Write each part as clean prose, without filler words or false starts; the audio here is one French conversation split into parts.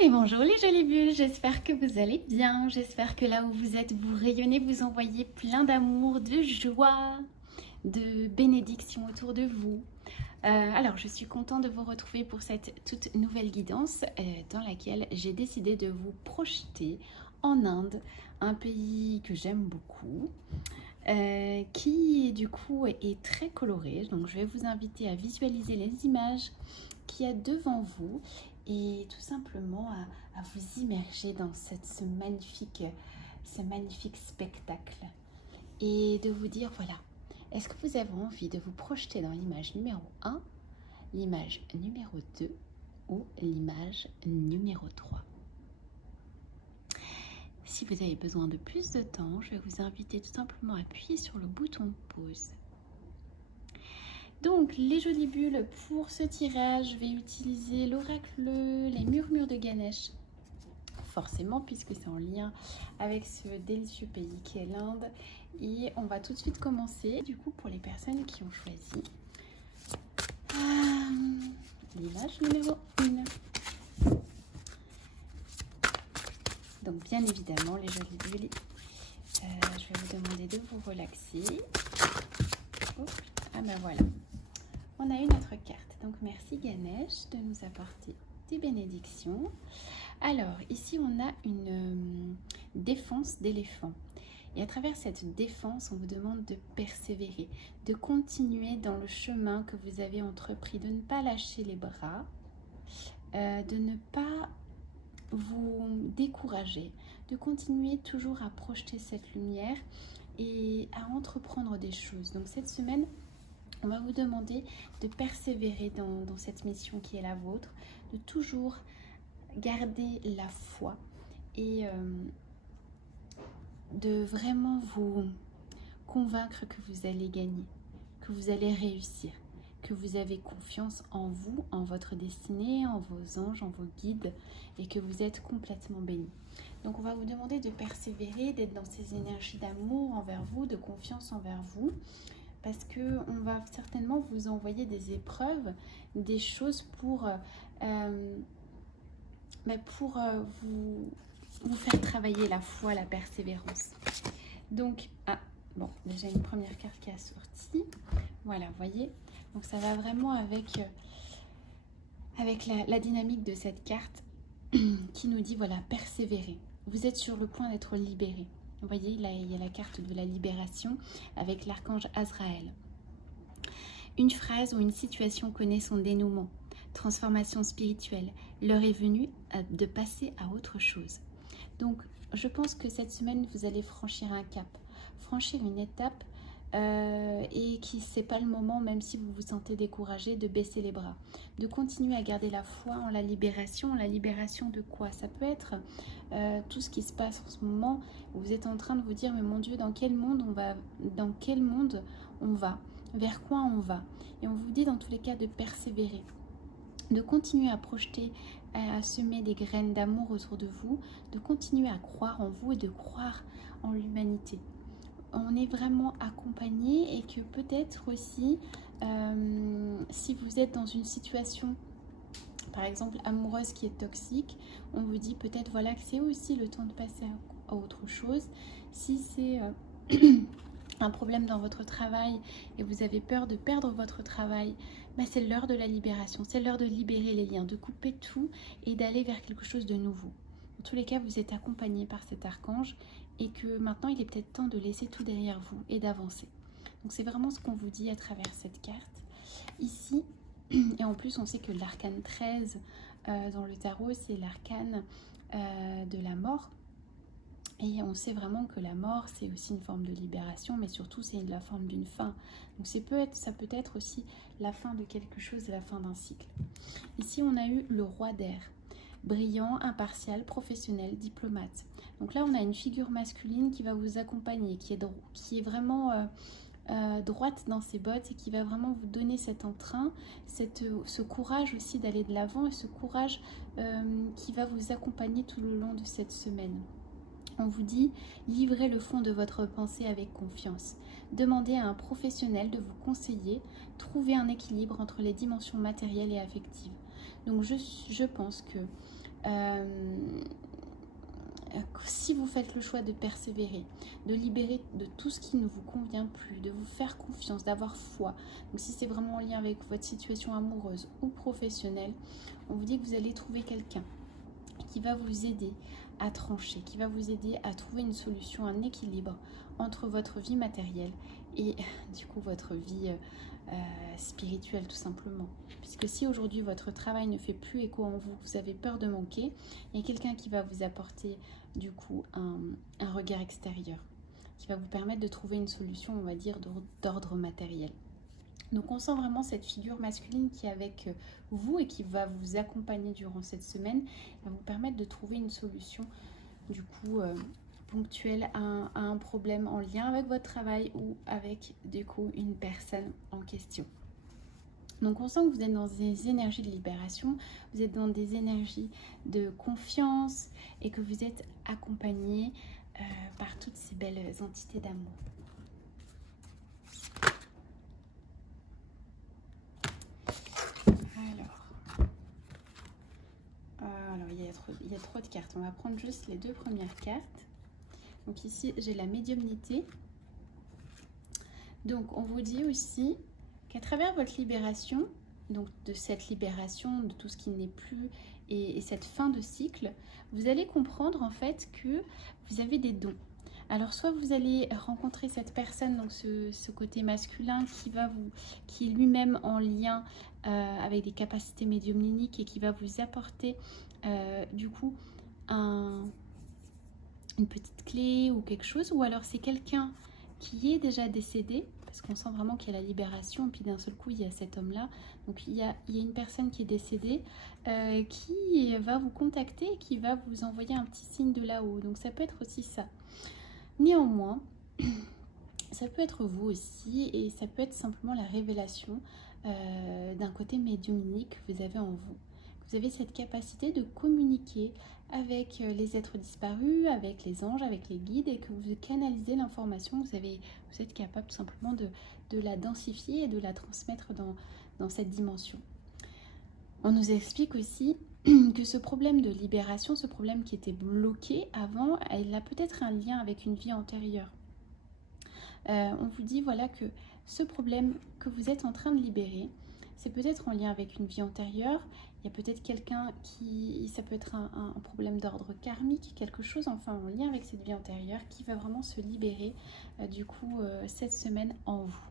Et bonjour les jolies bulles, j'espère que vous allez bien, j'espère que là où vous êtes, vous rayonnez, vous envoyez plein d'amour, de joie, de bénédiction autour de vous. Alors, je suis contente de vous retrouver pour cette toute nouvelle guidance dans laquelle j'ai décidé de vous projeter en Inde, un pays que j'aime beaucoup, qui du coup est très coloré. Donc, je vais vous inviter à visualiser les images qu'il y a devant vous et tout simplement à vous immerger dans ce magnifique spectacle et de vous dire voilà, est-ce que vous avez envie de vous projeter dans l'image numéro 1, l'image numéro 2 ou l'image numéro 3? Si vous avez besoin de plus de temps, je vais vous inviter tout simplement à appuyer sur le bouton pause. Donc les jolies bulles, pour ce tirage, je vais utiliser l'oracle Les Murmures de Ganesh. Forcément, puisque c'est en lien avec ce délicieux pays qui est l'Inde. Et on va tout de suite commencer, du coup, pour les personnes qui ont choisi l'image numéro 1. Donc bien évidemment, les jolies bulles, je vais vous demander de vous relaxer. Ah ben voilà, on a eu notre carte. Donc merci Ganesh de nous apporter des bénédictions. Alors ici on a une défense d'éléphant. Et à travers cette défense, on vous demande de persévérer, de continuer dans le chemin que vous avez entrepris, de ne pas lâcher les bras, de ne pas vous décourager, de continuer toujours à projeter cette lumière et à entreprendre des choses. Donc cette semaine, on va vous demander de persévérer dans cette mission qui est la vôtre, de toujours garder la foi et de vraiment vous convaincre que vous allez gagner, que vous allez réussir, que vous avez confiance en vous, en votre destinée, en vos anges, en vos guides et que vous êtes complètement bénis. Donc on va vous demander de persévérer, d'être dans ces énergies d'amour envers vous, de confiance envers vous, parce qu'on va certainement vous envoyer des épreuves, des choses pour vous faire travailler la foi, la persévérance. Donc, bon, déjà une première carte qui a sorti. Voilà, vous voyez. Donc ça va vraiment avec la dynamique de cette carte qui nous dit, voilà, persévérer. Vous êtes sur le point d'être libéré. Vous voyez, là, il y a la carte de la libération avec l'archange Azraël. Une phrase ou une situation connaît son dénouement. Transformation spirituelle. L'heure est venue de passer à autre chose. Donc, je pense que cette semaine, vous allez franchir un cap, franchir une étape et qui c'est pas le moment, même si vous vous sentez découragé, de baisser les bras, de continuer à garder la foi en la libération. La libération de quoi? Ça peut être tout ce qui se passe en ce moment où vous êtes en train de vous dire mais mon Dieu, dans quel monde on va, vers quoi on va, et on vous dit dans tous les cas de persévérer, de continuer à projeter, à semer des graines d'amour autour de vous, de continuer à croire en vous et de croire en l'humanité. On est vraiment accompagné et que peut-être aussi, si vous êtes dans une situation, par exemple amoureuse qui est toxique, on vous dit peut-être voilà que c'est aussi le temps de passer à autre chose. Si c'est un problème dans votre travail et vous avez peur de perdre votre travail, c'est l'heure de la libération, c'est l'heure de libérer les liens, de couper tout et d'aller vers quelque chose de nouveau. En tous les cas, vous êtes accompagné par cet archange et que maintenant il est peut-être temps de laisser tout derrière vous et d'avancer. Donc c'est vraiment ce qu'on vous dit à travers cette carte ici. Et en plus on sait que l'arcane 13 dans le tarot, c'est l'arcane de la mort. Et on sait vraiment que la mort, c'est aussi une forme de libération, mais surtout, c'est la forme d'une fin. Donc ça peut être aussi la fin de quelque chose, la fin d'un cycle. Ici, on a eu le roi d'air. Brillant, impartial, professionnel, diplomate. Donc là, on a une figure masculine qui va vous accompagner, qui est vraiment droite dans ses bottes et qui va vraiment vous donner cet entrain, ce courage aussi d'aller de l'avant et ce courage qui va vous accompagner tout le long de cette semaine. On vous dit, livrez le fond de votre pensée avec confiance. Demandez à un professionnel de vous conseiller, trouvez un équilibre entre les dimensions matérielles et affectives. Donc je pense que Si vous faites le choix de persévérer, de libérer de tout ce qui ne vous convient plus, de vous faire confiance, d'avoir foi, donc si c'est vraiment en lien avec votre situation amoureuse ou professionnelle, on vous dit que vous allez trouver quelqu'un qui va vous aider à trancher, qui va vous aider à trouver une solution, un équilibre entre votre vie matérielle et du coup votre vie spirituelle tout simplement. Puisque si aujourd'hui votre travail ne fait plus écho en vous, vous avez peur de manquer, il y a quelqu'un qui va vous apporter du coup un regard extérieur, qui va vous permettre de trouver une solution, on va dire, d'ordre matériel. Donc on sent vraiment cette figure masculine qui est avec vous et qui va vous accompagner durant cette semaine, va vous permettre de trouver une solution du coup ponctuelle à un problème en lien avec votre travail ou avec du coup une personne en question. Donc on sent que vous êtes dans des énergies de libération, vous êtes dans des énergies de confiance et que vous êtes accompagné par toutes ces belles entités d'amour. Alors il y a trop de cartes. On va prendre juste les deux premières cartes. Donc ici, j'ai la médiumnité. Donc on vous dit aussi qu'à travers votre libération, donc de cette libération, de tout ce qui n'est plus et cette fin de cycle, vous allez comprendre en fait que vous avez des dons. Alors soit vous allez rencontrer cette personne, donc ce côté masculin qui est lui-même en lien avec des capacités médiumniques et qui va vous apporter du coup une petite clé ou quelque chose, ou alors c'est quelqu'un qui est déjà décédé, parce qu'on sent vraiment qu'il y a la libération, et puis d'un seul coup il y a cet homme-là, donc il y a une personne qui est décédée, qui va vous contacter, qui va vous envoyer un petit signe de là-haut, donc ça peut être aussi ça. Néanmoins, ça peut être vous aussi, et ça peut être simplement la révélation d'un côté médiumnique que vous avez en vous. Vous avez cette capacité de communiquer avec les êtres disparus, avec les anges, avec les guides, et que vous canalisez l'information, vous êtes capable tout simplement de la densifier et de la transmettre dans cette dimension. On nous explique aussi que ce problème de libération, ce problème qui était bloqué avant, il a peut-être un lien avec une vie antérieure. On vous dit voilà que ce problème que vous êtes en train de libérer, c'est peut-être en lien avec une vie antérieure. Il y a peut-être quelqu'un ça peut être un problème d'ordre karmique, quelque chose enfin en lien avec cette vie antérieure qui va vraiment se libérer du coup cette semaine en vous.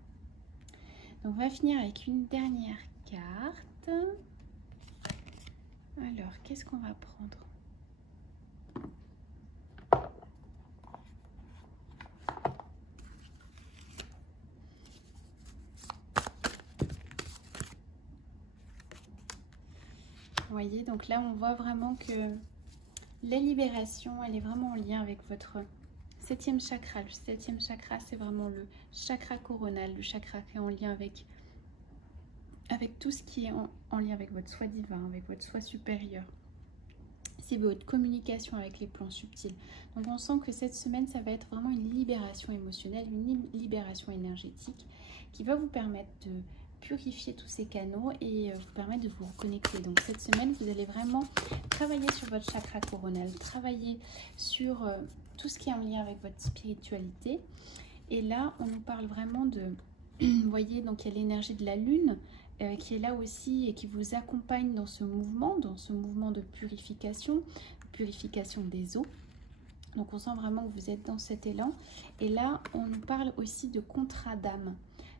Donc on va finir avec une dernière carte. Alors, qu'est-ce qu'on va prendre ? Vous voyez, donc là on voit vraiment que la libération, elle est vraiment en lien avec votre 7e chakra. Le 7e chakra, c'est vraiment le chakra coronal, le chakra qui est en lien avec tout ce qui est en lien avec votre soi divin, avec votre soi supérieur. C'est votre communication avec les plans subtils. Donc on sent que cette semaine, ça va être vraiment une libération émotionnelle, une libération énergétique qui va vous permettre de purifier tous ces canaux et vous permettre de vous reconnecter. Donc cette semaine, vous allez vraiment travailler sur votre chakra coronal, travailler sur tout ce qui est en lien avec votre spiritualité. Et là, on nous parle vraiment de... Vous voyez, donc il y a l'énergie de la lune qui est là aussi et qui vous accompagne dans ce mouvement de purification des eaux. Donc on sent vraiment que vous êtes dans cet élan. Et là, on nous parle aussi de contrat d'âme.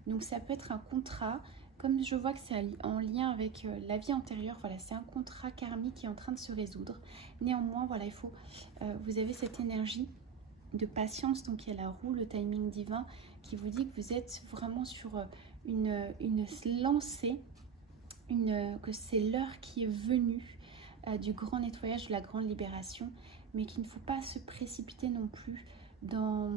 Donc ça peut être un contrat, comme je vois que c'est en lien avec la vie antérieure, voilà, c'est un contrat karmique qui est en train de se résoudre. Néanmoins, voilà, vous avez cette énergie de patience, donc il y a la roue, le timing divin, qui vous dit que vous êtes vraiment sur une lancée, que c'est l'heure qui est venue du grand nettoyage, de la grande libération, mais qu'il ne faut pas se précipiter non plus dans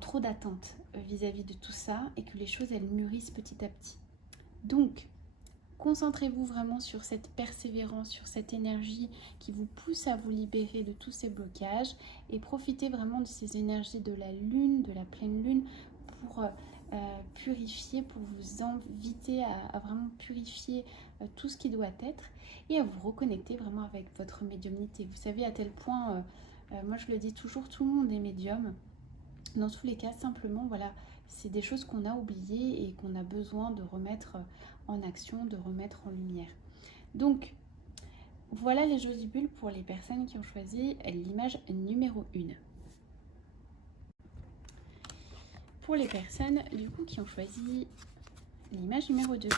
trop d'attentes vis-à-vis de tout ça, et que les choses elles mûrissent petit à petit. Donc concentrez-vous vraiment sur cette persévérance, sur cette énergie qui vous pousse à vous libérer de tous ces blocages, et profitez vraiment de ces énergies de la lune, de la pleine lune, pour purifier, pour vous inviter à vraiment purifier tout ce qui doit être et à vous reconnecter vraiment avec votre médiumnité. Vous savez à tel point, moi je le dis toujours, tout le monde est médium. Dans tous les cas, simplement, voilà, c'est des choses qu'on a oubliées et qu'on a besoin de remettre en action, de remettre en lumière. Donc, voilà les jolies bulles pour les personnes qui ont choisi l'image numéro 1. Pour les personnes, du coup, qui ont choisi l'image numéro 2.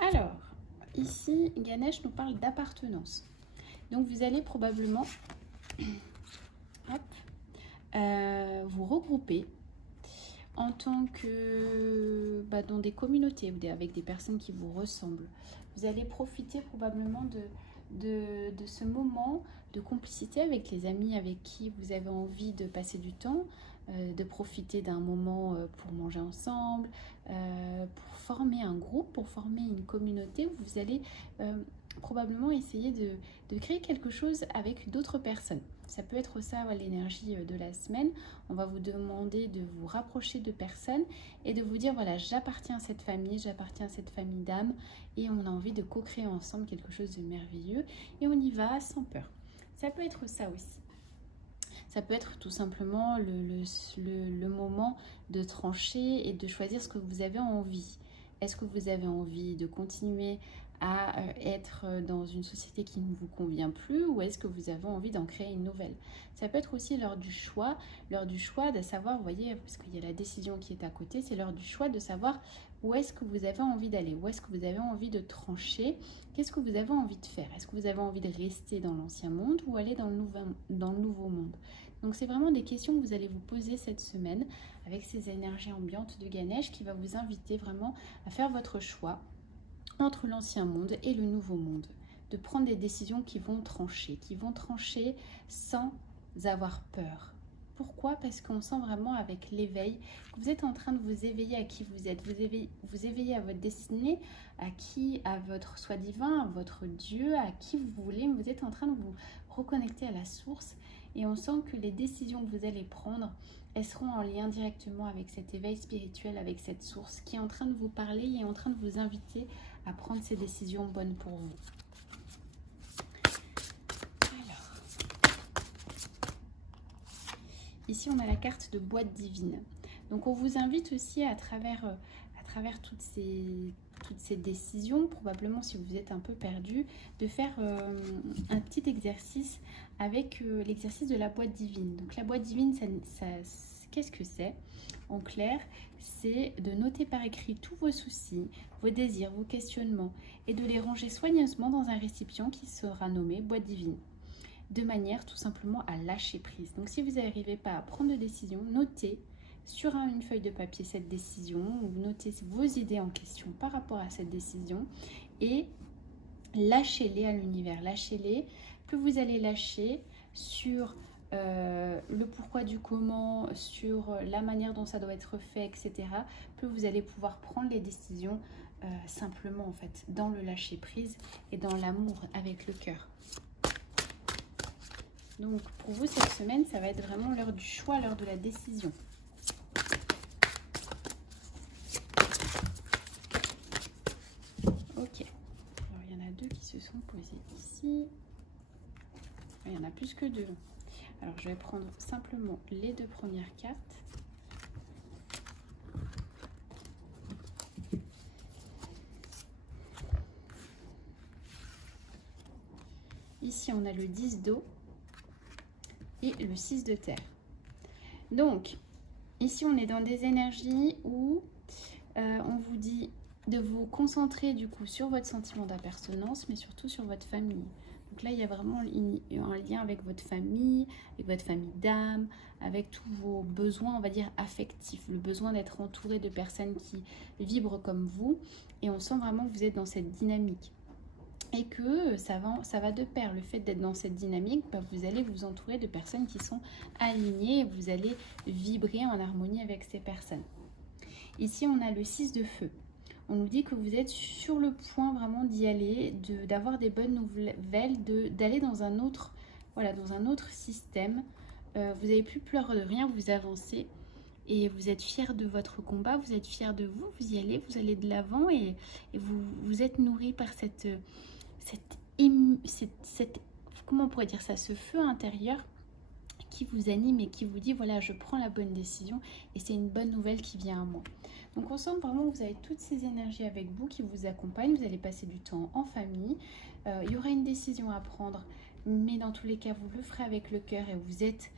Alors, ici, Ganesh nous parle d'appartenance. Donc, vous allez probablement vous regrouper en tant que dans des communautés ou avec des personnes qui vous ressemblent. Vous allez profiter probablement de ce moment de complicité avec les amis avec qui vous avez envie de passer du temps, de profiter d'un moment pour manger ensemble, pour former un groupe, pour former une communauté où vous allez probablement essayer de créer quelque chose avec d'autres personnes. Ça peut être ça, l'énergie de la semaine. On va vous demander de vous rapprocher de personnes et de vous dire, voilà, j'appartiens à cette famille d'âmes et on a envie de co-créer ensemble quelque chose de merveilleux et on y va sans peur. Ça peut être ça aussi. Ça peut être tout simplement le moment de trancher et de choisir ce que vous avez envie. Est-ce que vous avez envie de continuer à être dans une société qui ne vous convient plus ou est-ce que vous avez envie d'en créer une nouvelle? Ça peut être aussi l'heure du choix de savoir, vous voyez, parce qu'il y a la décision qui est à côté, c'est l'heure du choix de savoir où est-ce que vous avez envie d'aller, où est-ce que vous avez envie de trancher, qu'est-ce que vous avez envie de faire? Est-ce que vous avez envie de rester dans l'ancien monde ou aller dans le nouveau monde? Donc c'est vraiment des questions que vous allez vous poser cette semaine avec ces énergies ambiantes de Ganesh qui va vous inviter vraiment à faire votre choix entre l'ancien monde et le nouveau monde, de prendre des décisions qui vont trancher sans avoir peur. Pourquoi? Parce qu'on sent vraiment avec l'éveil que vous êtes en train de vous éveiller à qui vous êtes, vous éveillez à votre destinée, à votre soi divin, à votre Dieu, à qui vous voulez, vous êtes en train de vous reconnecter à la source et on sent que les décisions que vous allez prendre, elles seront en lien directement avec cet éveil spirituel, avec cette source qui est en train de vous parler et est en train de vous inviter à prendre ces décisions bonnes pour vous. Alors, ici on a la carte de boîte divine. Donc on vous invite aussi à travers toutes ces décisions, probablement si vous êtes un peu perdu, de faire un petit exercice avec l'exercice de la boîte divine. Donc la boîte divine, qu'est-ce que c'est? En clair, c'est de noter par écrit tous vos soucis, vos désirs, vos questionnements et de les ranger soigneusement dans un récipient qui sera nommé boîte divine, de manière tout simplement à lâcher prise. Donc si vous n'arrivez pas à prendre de décision, notez sur une feuille de papier cette décision ou notez vos idées en question par rapport à cette décision et lâchez-les à l'univers, lâchez-les, que vous allez lâcher sur le pourquoi du comment, sur la manière dont ça doit être fait, etc. Plus vous allez pouvoir prendre les décisions simplement en fait dans le lâcher prise et dans l'amour avec le cœur. Donc pour vous cette semaine, ça va être vraiment l'heure du choix, l'heure de la décision. Ok, alors il y en a deux qui se sont posés ici. Il y en a plus que deux. Alors je vais prendre simplement les deux premières cartes. Ici on a le 10 d'eau et le 6 de terre. Donc ici on est dans des énergies où on vous dit de vous concentrer du coup sur votre sentiment d'appartenance, mais surtout sur votre famille. Donc là, il y a vraiment un lien avec votre famille d'âme, avec tous vos besoins, on va dire, affectifs. Le besoin d'être entouré de personnes qui vibrent comme vous. Et on sent vraiment que vous êtes dans cette dynamique. Et que ça va de pair. Le fait d'être dans cette dynamique, vous allez vous entourer de personnes qui sont alignées et vous allez vibrer en harmonie avec ces personnes. Ici, on a le 6 de feu. On nous dit que vous êtes sur le point vraiment d'y aller, d'avoir des bonnes nouvelles, d'aller dans un autre système, vous n'avez plus peur de rien, vous avancez et vous êtes fier de votre combat, vous êtes fier de vous, vous y allez, vous allez de l'avant et vous êtes nourri par comment on pourrait dire ça, ce feu intérieur qui vous anime et qui vous dit voilà, je prends la bonne décision et c'est une bonne nouvelle qui vient à moi. Donc on sent vraiment que vous avez toutes ces énergies avec vous qui vous accompagnent, vous allez passer du temps en famille, il y aura une décision à prendre, mais dans tous les cas vous le ferez avec le cœur et vous êtes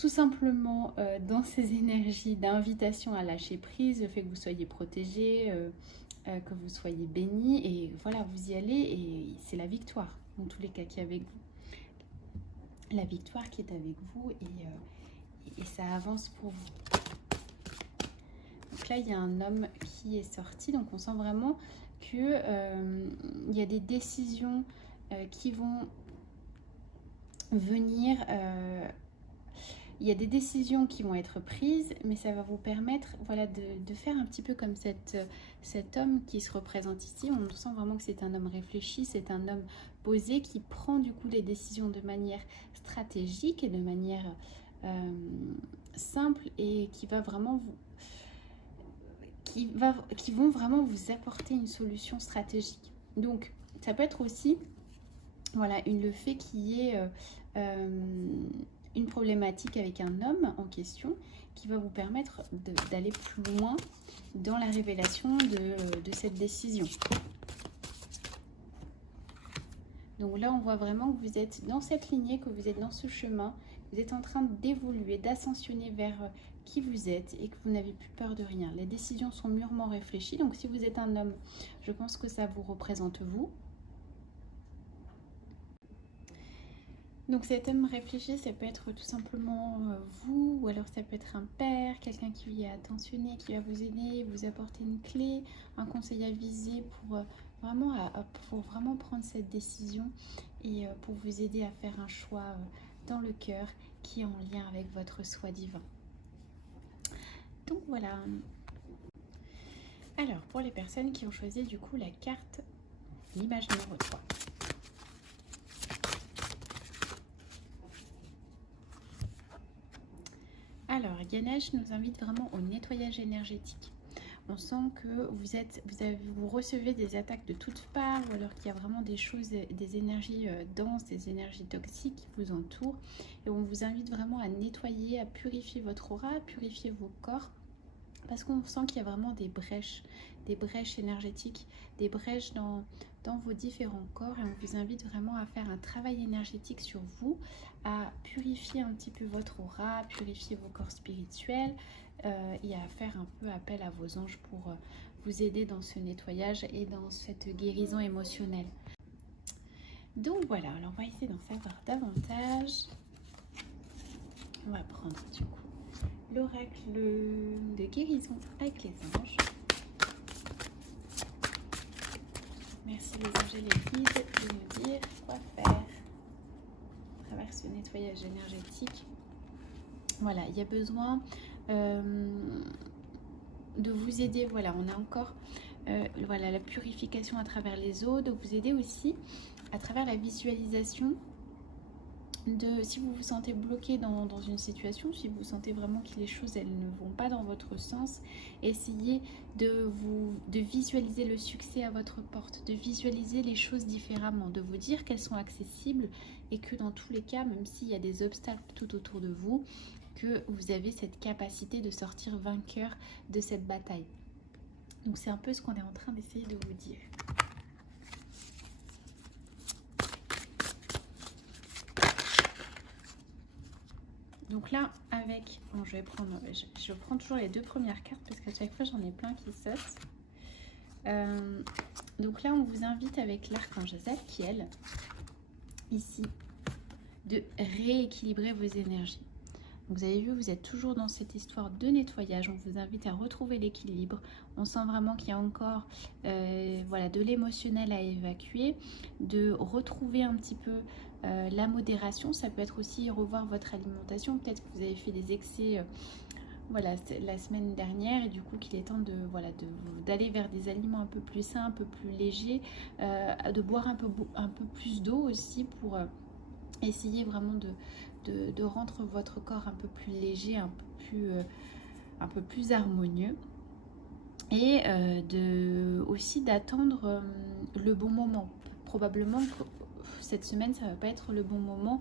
tout simplement dans ces énergies d'invitation à lâcher prise, le fait que vous soyez protégé, que vous soyez béni et voilà, vous y allez et c'est la victoire dans tous les cas qui est avec vous. La victoire qui est avec vous et ça avance pour vous. Donc là, il y a un homme qui est sorti, donc on sent vraiment que il y a des décisions qui vont venir. Il y a des décisions qui vont être prises, mais ça va vous permettre voilà, de faire un petit peu comme cet homme qui se représente ici. On sent vraiment que c'est un homme réfléchi, c'est un homme posé qui prend du coup les décisions de manière stratégique et de manière simple et qui va vraiment vous... qui vont vraiment vous apporter une solution stratégique. Donc, ça peut être aussi voilà, le fait qu'il y ait une problématique avec un homme en question qui va vous permettre d'aller plus loin dans la révélation de cette décision. Donc là, on voit vraiment que vous êtes dans cette lignée, que vous êtes dans ce chemin, vous êtes en train d'évoluer, d'ascensionner vers qui vous êtes et que vous n'avez plus peur de rien. Les décisions sont mûrement réfléchies. Donc si vous êtes un homme, je pense que ça vous représente vous. Donc cet homme réfléchi, ça peut être tout simplement vous, ou alors ça peut être un père, quelqu'un qui est attentionné, qui va vous aider, vous apporter une clé, un conseil avisé pour vraiment prendre cette décision et pour vous aider à faire un choix dans le cœur qui est en lien avec votre soi divin. Donc voilà. Alors pour les personnes qui ont choisi du coup la carte, l'image numéro 3. Alors, Ganesh nous invite vraiment au nettoyage énergétique. On sent que vous recevez des attaques de toutes parts ou alors qu'il y a vraiment des choses, des énergies denses, des énergies toxiques qui vous entourent. Et on vous invite vraiment à nettoyer, à purifier votre aura, à purifier vos corps. Parce qu'on sent qu'il y a vraiment des brèches énergétiques, des brèches dans vos différents corps. Et on vous invite vraiment à faire un travail énergétique sur vous, à purifier un petit peu votre aura, à purifier vos corps spirituels et à faire un peu appel à vos anges pour vous aider dans ce nettoyage et dans cette guérison émotionnelle. Donc voilà, alors on va essayer d'en savoir davantage. On va prendre du coup l'oracle de guérison avec les anges. Merci les anges et les guides de nous dire quoi faire à travers ce nettoyage énergétique. Voilà, il y a besoin de vous aider. Voilà, on a encore voilà, la purification à travers les eaux, de vous aider aussi à travers la visualisation. Si vous vous sentez bloqué dans une situation, si vous sentez vraiment que les choses elles ne vont pas dans votre sens, essayez de visualiser le succès à votre porte, de visualiser les choses différemment, de vous dire qu'elles sont accessibles et que dans tous les cas, même s'il y a des obstacles tout autour de vous, que vous avez cette capacité de sortir vainqueur de cette bataille. Donc c'est un peu ce qu'on est en train d'essayer de vous dire. Donc là, bon, je prends toujours les deux premières cartes parce qu'à chaque fois j'en ai plein qui sautent. Donc là, on vous invite avec l'archange Zadkiel, ici, de rééquilibrer vos énergies. Donc vous avez vu, vous êtes toujours dans cette histoire de nettoyage. On vous invite à retrouver l'équilibre. On sent vraiment qu'il y a encore voilà, de l'émotionnel à évacuer, de retrouver un petit peu la modération. Ça peut être aussi revoir votre alimentation. Peut-être que vous avez fait des excès voilà, la semaine dernière et du coup qu'il est temps d'aller vers des aliments un peu plus sains, un peu plus légers, de boire un peu plus d'eau aussi pour essayer vraiment de rendre votre corps un peu plus léger, un peu plus harmonieux. Et aussi d'attendre le bon moment. Probablement que cette semaine, ça ne va pas être le bon moment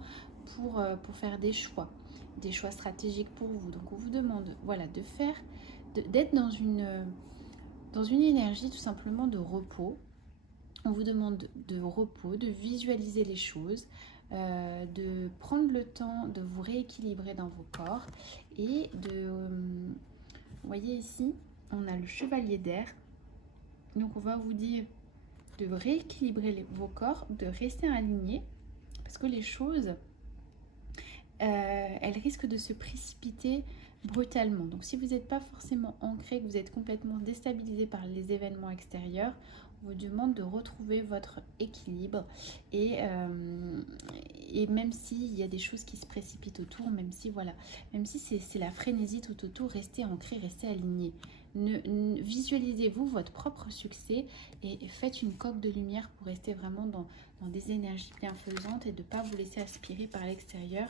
pour faire des choix stratégiques pour vous. Donc on vous demande voilà, d'être dans une énergie tout simplement de repos. On vous demande de repos, de visualiser les choses, de prendre le temps de vous rééquilibrer dans vos corps et vous voyez ici, on a le chevalier d'air. Donc on va vous dire de rééquilibrer vos corps, de rester alignés parce que les choses, elles risquent de se précipiter brutalement. Donc si vous n'êtes pas forcément ancré, que vous êtes complètement déstabilisé par les événements extérieurs, on vous demande de retrouver votre équilibre et même s'il y a des choses qui se précipitent autour, même si c'est la frénésie tout autour, restez ancré, restez aligné. Visualisez-vous votre propre succès et faites une coque de lumière pour rester vraiment dans des énergies bienfaisantes et de ne pas vous laisser aspirer par l'extérieur.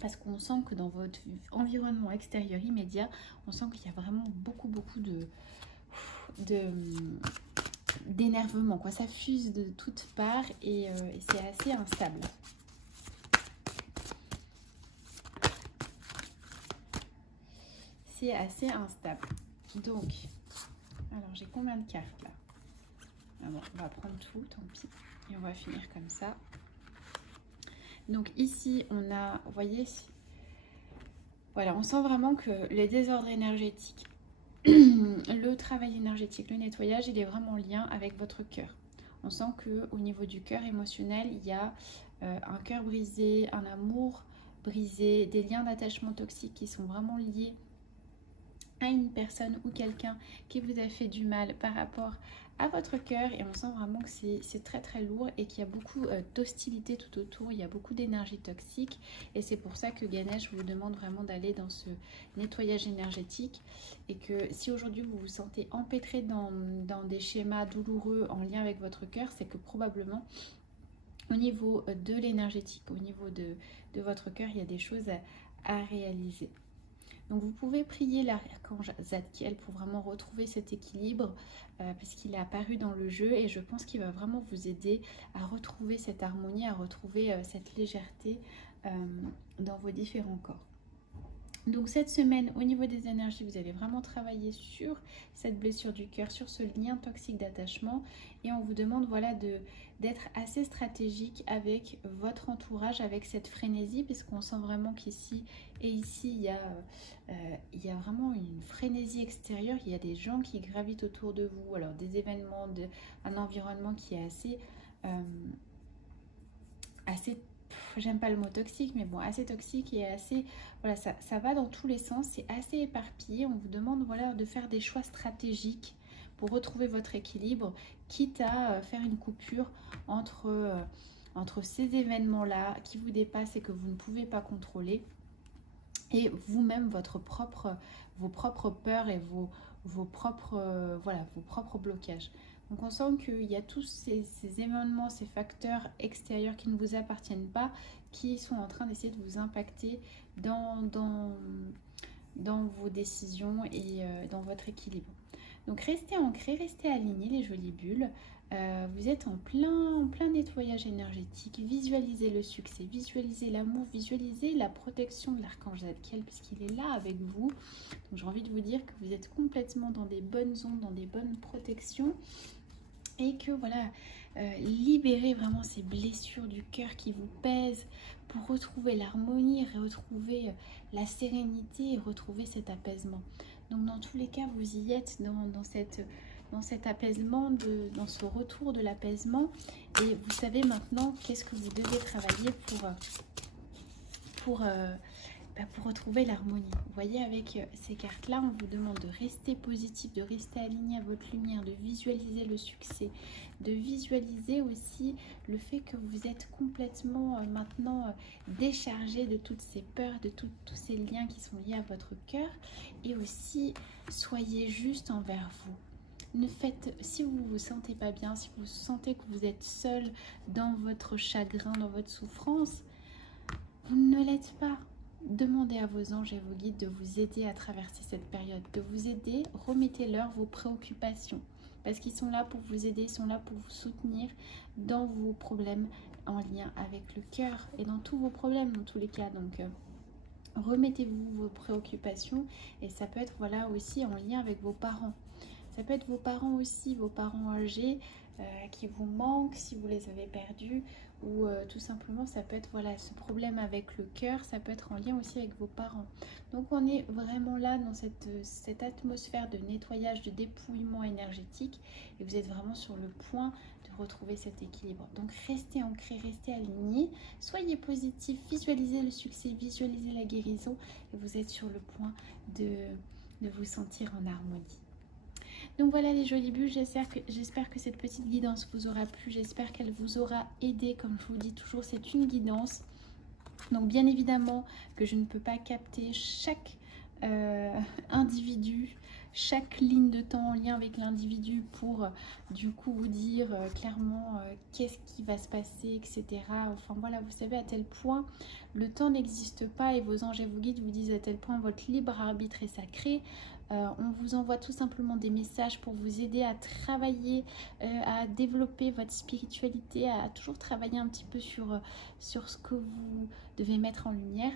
Parce qu'on sent que dans votre environnement extérieur immédiat, on sent qu'il y a vraiment beaucoup d'énervement, quoi. Ça fuse de toutes parts et c'est assez instable. C'est assez instable. Donc, alors j'ai combien de cartes là? Ah bon, on va prendre tout, tant pis. Et on va finir comme ça. Donc ici, on a, vous voyez, voilà, on sent vraiment que les désordres énergétiques, le travail énergétique, le nettoyage, il est vraiment en lien avec votre cœur. On sent qu'au niveau du cœur émotionnel, il y a un cœur brisé, un amour brisé, des liens d'attachement toxiques qui sont vraiment liés à une personne ou quelqu'un qui vous a fait du mal par rapport à votre cœur, et on sent vraiment que c'est très très lourd et qu'il y a beaucoup d'hostilité tout autour, il y a beaucoup d'énergie toxique, et c'est pour ça que Ganesh vous demande vraiment d'aller dans ce nettoyage énergétique, et que si aujourd'hui vous vous sentez empêtré dans des schémas douloureux en lien avec votre cœur, c'est que probablement au niveau de l'énergétique, au niveau de votre cœur, il y a des choses à réaliser. Donc vous pouvez prier l'archange Zadkiel pour vraiment retrouver cet équilibre parce qu'il est apparu dans le jeu, et je pense qu'il va vraiment vous aider à retrouver cette harmonie, à retrouver cette légèreté dans vos différents corps. Donc cette semaine, au niveau des énergies, vous allez vraiment travailler sur cette blessure du cœur, sur ce lien toxique d'attachement, et on vous demande voilà, d'être assez stratégique avec votre entourage, avec cette frénésie, puisqu'on sent vraiment qu'ici et ici, il y a vraiment une frénésie extérieure, il y a des gens qui gravitent autour de vous, alors des événements, un environnement qui est assez j'aime pas le mot toxique, mais bon, assez toxique et assez, voilà, ça va dans tous les sens, c'est assez éparpillé. On vous demande voilà, de faire des choix stratégiques pour retrouver votre équilibre, quitte à faire une coupure entre ces événements-là qui vous dépassent et que vous ne pouvez pas contrôler, et vous-même, vos propres peurs et vos propres blocages. Donc on sent qu'il y a tous ces événements, ces facteurs extérieurs qui ne vous appartiennent pas, qui sont en train d'essayer de vous impacter dans vos décisions et dans votre équilibre. Donc restez ancrés, restez alignés les jolies bulles. Vous êtes en plein nettoyage énergétique. Visualisez le succès, visualisez l'amour, visualisez la protection de l'archange Zadkiel puisqu'il est là avec vous. Donc j'ai envie de vous dire que vous êtes complètement dans des bonnes ondes, dans des bonnes protections. Et que voilà, libérez vraiment ces blessures du cœur qui vous pèsent pour retrouver l'harmonie, retrouver la sérénité et retrouver cet apaisement. Donc dans tous les cas, vous y êtes dans cet apaisement, dans ce retour de l'apaisement. Et vous savez maintenant qu'est-ce que vous devez travailler pour retrouver l'harmonie. Vous voyez, avec ces cartes-là, on vous demande de rester positif, de rester aligné à votre lumière, de visualiser le succès, de visualiser aussi le fait que vous êtes complètement maintenant déchargé de toutes ces peurs, de tous ces liens qui sont liés à votre cœur, et aussi soyez juste envers vous. Si vous ne vous sentez pas bien, si vous sentez que vous êtes seul dans votre chagrin, dans votre souffrance, vous ne l'êtes pas, demandez à vos anges et vos guides de vous aider à traverser cette période, de vous aider, remettez-leur vos préoccupations. Parce qu'ils sont là pour vous aider, ils sont là pour vous soutenir dans vos problèmes en lien avec le cœur et dans tous vos problèmes dans tous les cas. Donc remettez-vous vos préoccupations et ça peut être voilà aussi en lien avec vos parents. Ça peut être vos parents aussi, vos parents âgés qui vous manquent si vous les avez perdus ou tout simplement ça peut être voilà ce problème avec le cœur, ça peut être en lien aussi avec vos parents. Donc on est vraiment là dans cette atmosphère de nettoyage, de dépouillement énergétique et vous êtes vraiment sur le point de retrouver cet équilibre. Donc restez ancrés, restez alignés, soyez positifs, visualisez le succès, visualisez la guérison et vous êtes sur le point de vous sentir en harmonie. Donc voilà les jolies bulles, j'espère que cette petite guidance vous aura plu, j'espère qu'elle vous aura aidé. Comme je vous dis toujours, c'est une guidance. Donc bien évidemment que je ne peux pas capter chaque individu, chaque ligne de temps en lien avec l'individu pour du coup vous dire clairement qu'est-ce qui va se passer, etc. Enfin voilà, vous savez à tel point le temps n'existe pas et vos anges et vos guides vous disent à tel point votre libre arbitre est sacré. On vous envoie tout simplement des messages pour vous aider à travailler, à développer votre spiritualité, à toujours travailler un petit peu sur ce que vous devez mettre en lumière.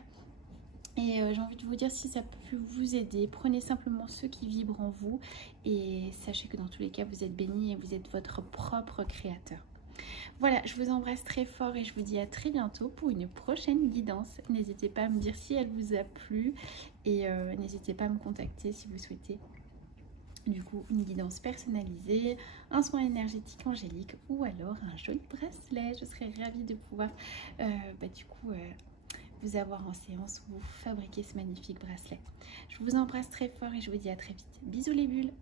Et j'ai envie de vous dire, si ça peut vous aider, prenez simplement ceux qui vibrent en vous et sachez que dans tous les cas, vous êtes bénis et vous êtes votre propre créateur. Voilà, je vous embrasse très fort et je vous dis à très bientôt pour une prochaine guidance. N'hésitez pas à me dire si elle vous a plu et n'hésitez pas à me contacter si vous souhaitez du coup une guidance personnalisée, un soin énergétique angélique ou alors un joli bracelet. Je serais ravie de pouvoir vous avoir en séance, vous fabriquer ce magnifique bracelet. Je vous embrasse très fort et je vous dis à très vite. Bisous les bulles!